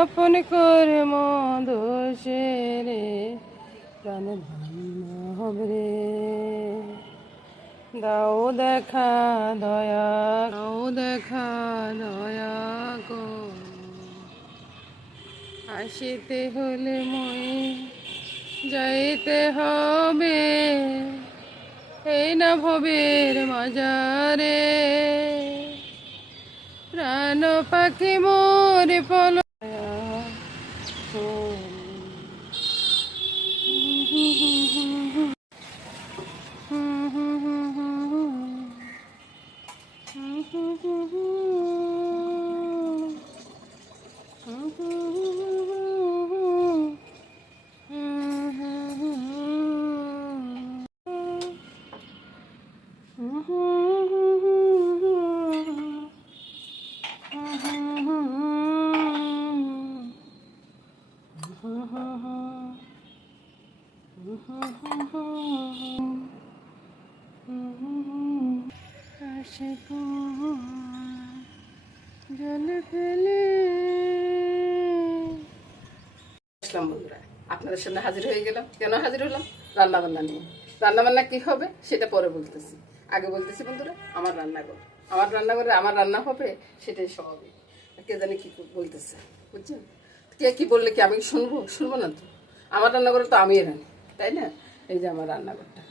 আপন করে মধুসে রে প্রাণ ধন্য হবে রে। দাও দেখা দয়া, দাও দেখা দয়া গো, আসিতে হলে মই যাইতে হবে, এই না ভবের মাজারে। প্রাণ পাখি মোরে পলয়া জল ফেলে। আসলাম বন্ধুরা, আপনাদের সামনে হাজির হয়ে গেলাম। কেন হাজির হলাম? রান্না বান্না নিয়ে। রান্না বান্না কি হবে সেটা পরে বলতেছি, আগে বলতেছি বন্ধুরা, আমার রান্নাঘর, আমার রান্নাঘরে আমার রান্না হবে, সেটাই স্বাভাবিক। কে জানি কি বলতেছে, বুঝছেন? কে কি বললে কি আমি শুনবো? শুনবো না তো। আমার রান্নাঘরে তো আমি রানি, তাই না? এই যে আমার রান্নাঘরটা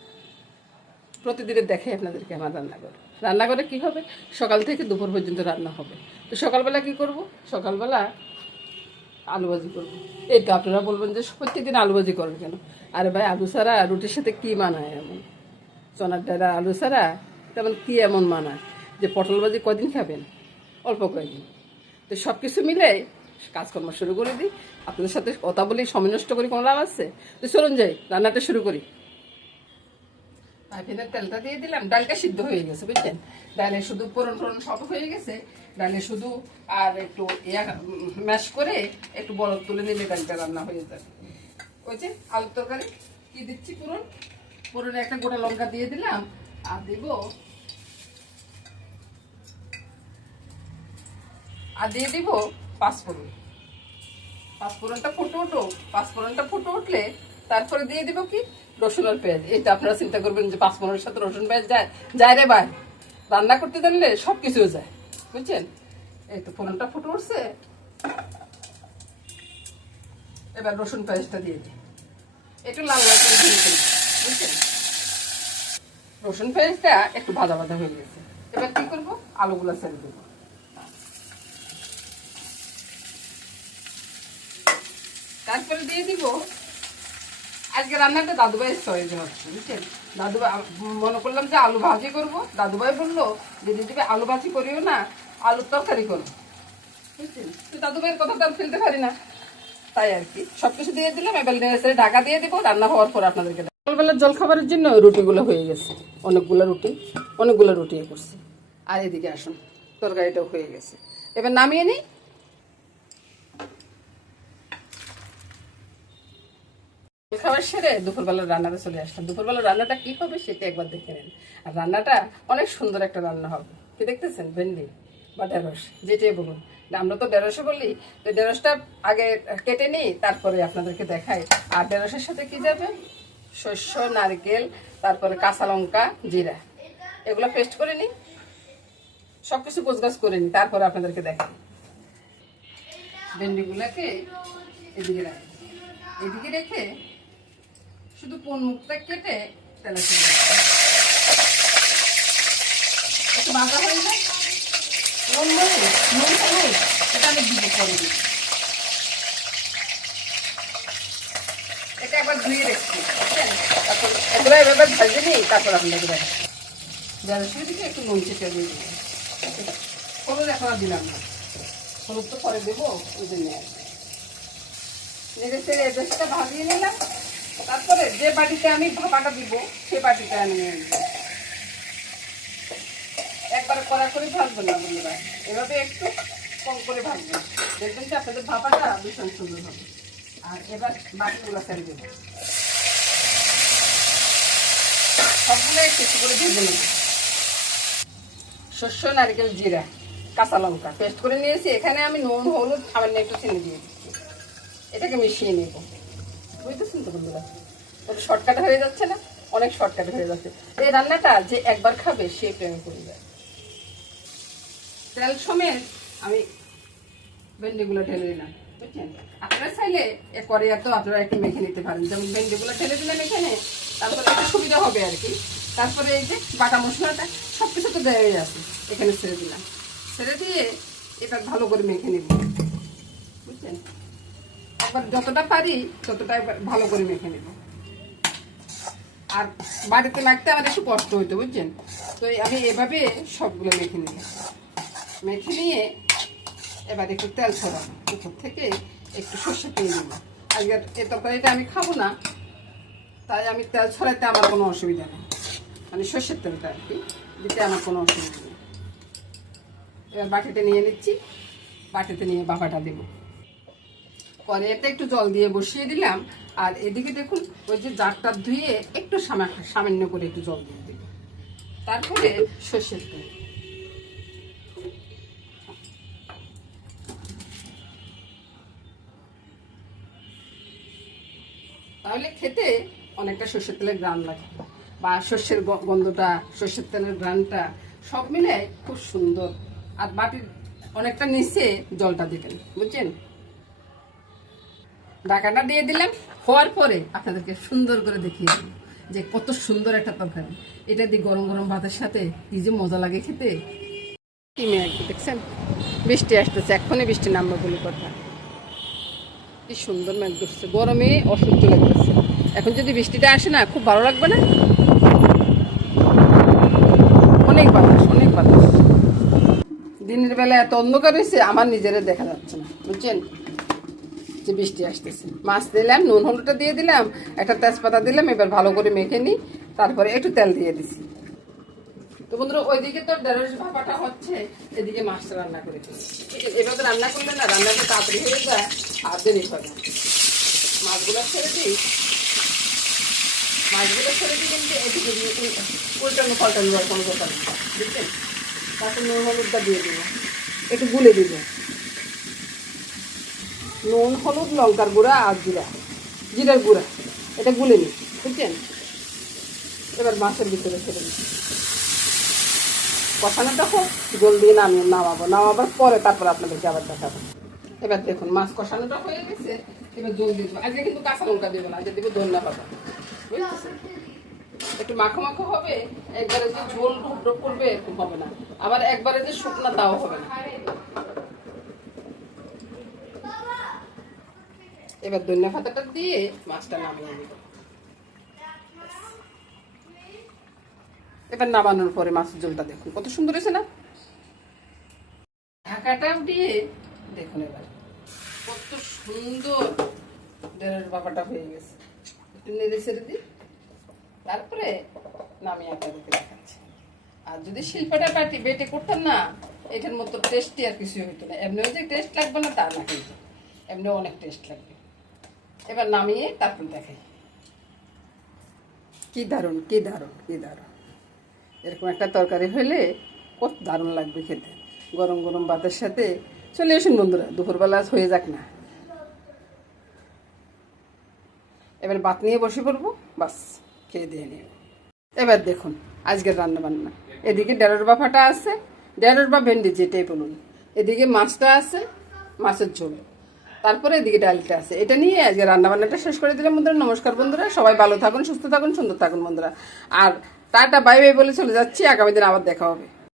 প্রতিদিনের দেখে আপনাদেরকে। আমার রান্নাঘরে কি হবে? সকাল থেকে দুপুর পর্যন্ত রান্না হবে। তো সকালবেলা কি করব? সকালবেলা আলু ভাজি করবো। এই তো আপনারা বলবেন যে প্রত্যেকদিন আলু ভাজি করেন কেন? আরে ভাই, আলু ছাড়া রুটির সাথে কি মানায়? এমন চনার ডালা আলু ছাড়া তেমন কি এমন মানায় যে পটল ভাজি কদিন খাবেন? অল্প কয়েকদিন। তো সব কিছু মিলে কাজকর্ম শুরু করে দিই। আপনাদের সাথে কথা বলি, সময় নষ্ট করি, কোনো লাভ আছে? তো চলুন যাই, রান্নাটা শুরু করি। ভাইফেনের তেলটা দিয়ে দিলাম, ডালটা সিদ্ধ হয়ে গেছে, বুঝছেন? ডালে শুধু ফোড়ন টোড়ন সব হয়ে গেছে, ডালে শুধু আর একটু ম্যাশ করে একটু বরফ তুলে নিলে ডালটা রান্না হয়ে যাবে। ওই যে আলুর তরকারি কি দিচ্ছি, পুরনে একটা গোটা লঙ্কা দিয়ে দিলাম, আর দিয়ে দিব পাঁচফোড়ন। পাঁচফোড়নটা ফুটে উঠলে তারপরে দিয়ে দিব কি, রসুন আর পেঁয়াজ। এটা আপনারা চিন্তা করবেন যে পাঁচফোড়নের সাথে রসুন পেঁয়াজ যায় রে ভাই, রান্না করতে জানলে সবকিছু যায়, বুঝছেন? এই তো ফোড়নটা ফুটে উঠছে, এবার রসুন পেঁয়াজটা দিয়ে দিই, একটু লাল লাল করে ভেজে ফেলি, বুঝছেন? রসুন পেঁয়াজটা একটু ভাজা ভাজা হয়ে গেছে, এবার কি করবো, আলুগুলো ছেড়ে দেবো। তারপরে দিয়ে দিব, আজকে রান্নাটা দাদুভাইয়ের চয়েস হচ্ছে, বুঝছেন? দাদুভাই মনে করলাম যে আলু ভাজি করব, দাদুভাই বললো যে দিদি আলু ভাজি করিও না, আলুর তরকারি করো, বুঝছেন? তো দাদুভাইয়ের কথা তো আমি ফেলতে পারি না, তাই আর কি সবকিছু দিয়ে দিলাম। এবার ঢাকা দিয়ে দিব, রান্না হওয়ার পর আপনাদেরকে। সকালবেলার জলখাবারের জন্য রুটিগুলো হয়ে গেছে, অনেকগুলো রুটি করছি। আর এদিকে আসুন, তরকারিটাও হয়ে গেছে, এবার নামিয়ে নিই। খাবার সেরে দুপুরবেলার রান্নাটা চলে আসলাম। দুপুরবেলার রান্নাটা কি হবে সেটা একবার দেখে নেন। আর রান্নাটা অনেক সুন্দর একটা রান্না হবে। কি দেখতেছেন? ভেন্ডি বা ঢেঁড়স, যেটাই বলুন, আমরা তো ঢেঁড়সও বলি। তো ঢেঁড়সটা আগে কেটে নিই, তারপরে আপনাদেরকে দেখাই। আর ঢেঁড়সের সাথে কি যাবে? শস্য, নারকেল, তারপরে কাঁচা লঙ্কা, জিরা, এগুলো পেস্ট করে নিই, সবকিছু গোছগাছ করে নিই, তারপরে আপনাদেরকে দেখাই। ভেন্ডিগুলোকে এদিকে রেখে শুধু কোন মুখটা কেটে তেলে ছেড়ে একটু ভাজা হয়ে যায়। এটা আমি দিব পরে, এটা একবার ধুয়ে রেখেছি, বুঝছেন? তারপর এগুলো এভাবে ভাজে নিই, তারপর আপনাকে দেখ ঢেঁড়সের দিকে একটু নুন চেপে দিয়ে দিব। হলুদ এখন আর দিলাম না, হলুদ তো পরে দেবো, ওই জন্য নেড়ে চেড়ে বেশটা ভাজিয়ে নিলাম। তারপরে যে বাটিতে আমি ভাপাটা দিব, সে বাটিতে আমি একবার কড়া করে ভাজবো না, বন্ধুরা, এভাবে একটু কম করে ভাজবেন, দেখবেন যে আপনাদের ভাপাটা ভীষণ সুন্দর হবে। আর এবার বাটিগুলো ছেড়ে দেবো, সবগুলো একটু করে ভেজে নেব। শস্য, নারকেল, জিরা, কাঁচা লঙ্কা পেস্ট করে নিয়েছি। এখানে আমি নুন, হলুদ, সামান্য একটু চিনি দিয়ে দিচ্ছি। এটাকে মিশিয়ে নেব, বুঝতেছেন তো বন্ধুরা? ওটা শর্টকাট হয়ে যাচ্ছে না? অনেক শর্টকাট হয়ে যাচ্ছে। এই রান্নাটা যে একবার খাবে সে প্রেমে পড়ে যায়। তেল সমেত আমি ভেন্ডিগুলো ঢেলে দিলাম, বুঝছেন? আপনারা চাইলে এরপরে তো আপনারা একটু মেখে নিতে পারেন, যেমন ভেন্ডিগুলো ঢেলে দিলেন এখানে, তারপরে একটু সুবিধা হবে আর কি। তারপরে এই যে বাটা মশলাটা সব কিছু তো দেওয়াই আছে, এখানে ছেড়ে দিলাম। ছেড়ে দিয়ে এবার ভালো করে মেখে নিব, বুঝছেন? একবার যতটা পারি ততটা একবার ভালো করে মেখে নেব। আর বাড়িতে মাখতে আমার একটু কষ্ট হইতো, বুঝছেন? তো আমি এভাবে সবগুলো মেখে নিলাম। মেখে নিয়ে এবার একটু তেল ছড়াবো উপর থেকে, একটু সর্ষে তেল দিব। আজকে এ তরকারিটা আমি খাবো না, তাই আমি তেল ছড়াইতে আমার কোনো অসুবিধা নেই, মানে সর্ষের তেলটা আর কি দিতে আমার কোনো অসুবিধা নেই। এবার বাটিতে নিয়ে নিচ্ছি, বাটিতে নিয়ে বাফাটা দেবো। কড়াইতে একটু জল দিয়ে বসিয়ে দিলাম। আর এদিকে দেখুন ওই যে জারটা ধুয়ে একটু সামান্য করে একটু জল দিয়ে দেব। তারপরে সর্ষের তেল, তাহলে খেতে অনেকটা সর্ষের তেলের গ্রান লাগে, বা সর্ষের গন্ধটা, সর্ষের তেলের গ্রানটা সব মিলে খুব সুন্দর। আর বাটির অনেকটা নিচে জলটা দিবেন, বুঝছেন? ঢাকাটা দিয়ে দিলাম। হওয়ার পরে আপনাদেরকে সুন্দর করে দেখিয়ে দেবো যে কত সুন্দর একটা তরকারি। এটা দিয়ে গরম গরম ভাতের সাথে কি যে মজা লাগে খেতে। কি মেয়ে দেখছেন, বৃষ্টি আসতেছে, এক্ষুনি বৃষ্টি নামবে বলে কথা। কি সুন্দর মেঘ করছে, গরমে অসহ্য লাগতেছে। এখন যদি বৃষ্টিটা আসে না, খুব ভালো লাগবে না? অনেক বাতাস, অনেক বাতাস। দিনের বেলা এত অন্ধকার হয়েছে আমার নিজেরা দেখা যাচ্ছে না, বুঝছেন? যে বৃষ্টি আসতেছে। মাছ দিলাম, নুন হলুদটা দিয়ে দিলাম, একটা তেজপাতা দিলাম। এবার ভালো করে মেখে নিই, তারপরে একটু তেল দিয়ে দিছি। তো বন্ধুরা ওইদিকে তো ঢেঁড়স ভাপাটা হচ্ছে, এদিকে মাছটা রান্না করে ফেলি। এভাবে রান্না করলে না রান্নাটা তাড়াতাড়ি হয়ে যায় আর দেরি হয় না। মাছগুলো ছেড়ে দিই, মাছগুলো ছেড়ে দিই, কিন্তু এদিকে উল্টানো পাল্টানো কোনো ব্যাপার নেই, বুঝছেন? তারপর নুন হলুদটা দিয়ে দিব, একটু গুলে দিব। নুন হলুদ লঙ্কার গুঁড়া আর জিরার গুঁড়া, এটা গুলে নিই, বুঝছেন? এবার মাছের ভিতরে ছেড়ে দিই। কষানোটা হোক, জল দিয়ে নামাবার পরে তারপর আপনাদেরকে আবার দেখাবো। এবার দেখুন মাছ কষানোটা হয়ে গেছে, এবার জল দিয়ে দেবো। আজকে কিন্তু কাঁচা লঙ্কা দেবো না, আজকে দেবো ধনিয়া পাতা, বুঝতেছেন? একটু মাখো মাখো হবে, একবারে যে ঝোল ডুব করবে এরকম হবে না, আবার একবারে যে শুকনা তাও হবে না। এবার ধনিয়া পাতাটা দিয়ে মাছটা নামিয়ে নেব। এবার নামানোর পরে মাছের ঝোলটা দেখুন কত সুন্দর হয়েছে না? ঢাকাটাও দিয়ে দেখুন এবার কত সুন্দর ঢেঁড়স বাবাটা হয়ে গেছে। একটু নেড়ে ছেড়ে দিই, তারপরে নামিয়ে আপনাদেরকে দেখাচ্ছি। আর যদি শিল্পটা বেটে করতাম না, এটার মতো টেস্টি আর কিছু হইতো না। এমনিও যে টেস্ট লাগবে না তা না, কিন্তু এমনিও অনেক টেস্ট লাগবে। এবার নামিয়ে তারপর দেখাই। কি দারুণ, কি দারুণ, কি দারুণ! এরকম একটা তরকারি হইলে কত দারুণ লাগবে খেতে, গরম গরম ভাতের সাথে। চলে আসুন বন্ধুরা, দুপুরবেলা হয়ে যাক না। এবার ভাত নিয়ে বসে পড়বো, বাস খেয়ে দিয়ে নিয়ে। এবার দেখুন আজকের রান্না বান্না। এদিকে ঢেঁড়স বাফাটা আছে, ঢেঁড়স বা ভেন্ডি যেটাই বলুন। এদিকে মাছটা আছে, মাছের ঝোল। তারপরে এদিকে ডালটা আছে। এটা নিয়ে আজকে রান্না বান্নাটা শেষ করে দিলাম বন্ধুরা। নমস্কার বন্ধুরা, সবাই ভালো থাকুন, সুস্থ থাকুন, সুন্দর থাকুন বন্ধুরা। আর টাটা বাই বাই বলে চলে যাচ্ছি, আগামী দিন আবার দেখা হবে।